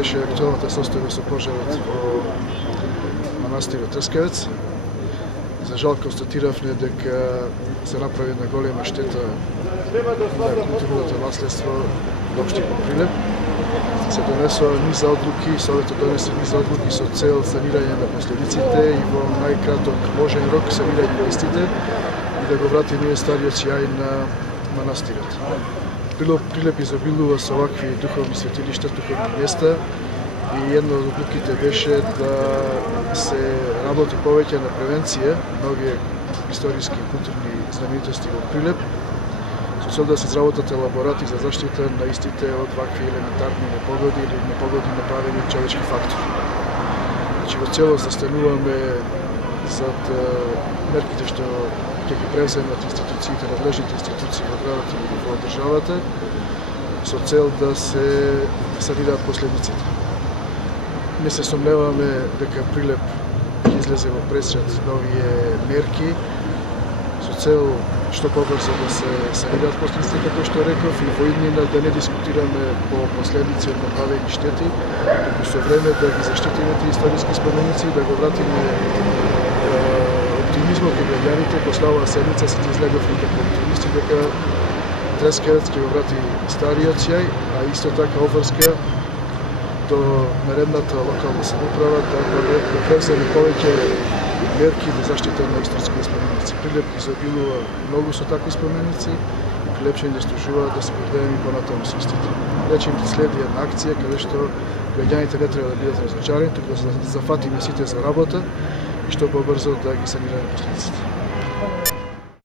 беше актуелната состојба со пожарот во манастирот Трскавец. За жал констатиравме дека се направи една голема штета на културното наследство на општина Прилеп. Се донесува низ одлуки, Советот донесе низ одлуки со цел санирање на последиците и во најкраток можен рок санирање на истите и да го врати ние стариот сјај на манастирот. Прилеп изобилува со вакви духовни светилишта, духовни места и една од одлуките беше да се работи повеќе на превенција на овие историски и културни знаменитости во Прилеп, со цел да се изработат елаборати за заштита на истите од вакви елементарни непогоди или непогоди направени од човечки фактори. Значи, во целост застануваме зад мерките што ќе ги превземат институциите, надлежните институции во градот и во државата, со цел да се санираат последиците. Не се сомневаме дека Прилеп ќе излезе во пресред на овие мерки, со цел што побрзо да се санираат последиците, како што реков, и во иднина да не дискутираме по последици од направени штети, туку со време да ги заштитиме тие историски споменици и да го вратиме оптимизмот кај граѓаните. После оваа седмица се излеговме како оптимисти дека Трескавец ќе го врати стариот сјај, а исто така обврска до наредната локална самоуправа да превземе повеќе мерки за заштита на исторски споменици. Прилеп изобилува многу со такви споменици и прилепчани заслужуваат да се подведени понатаму со истите. Речем да следи една акција каде што граѓаните не треба да бидат разочарани, туку да зафатиме сите за работа и што побрзо да ги санираме последиците.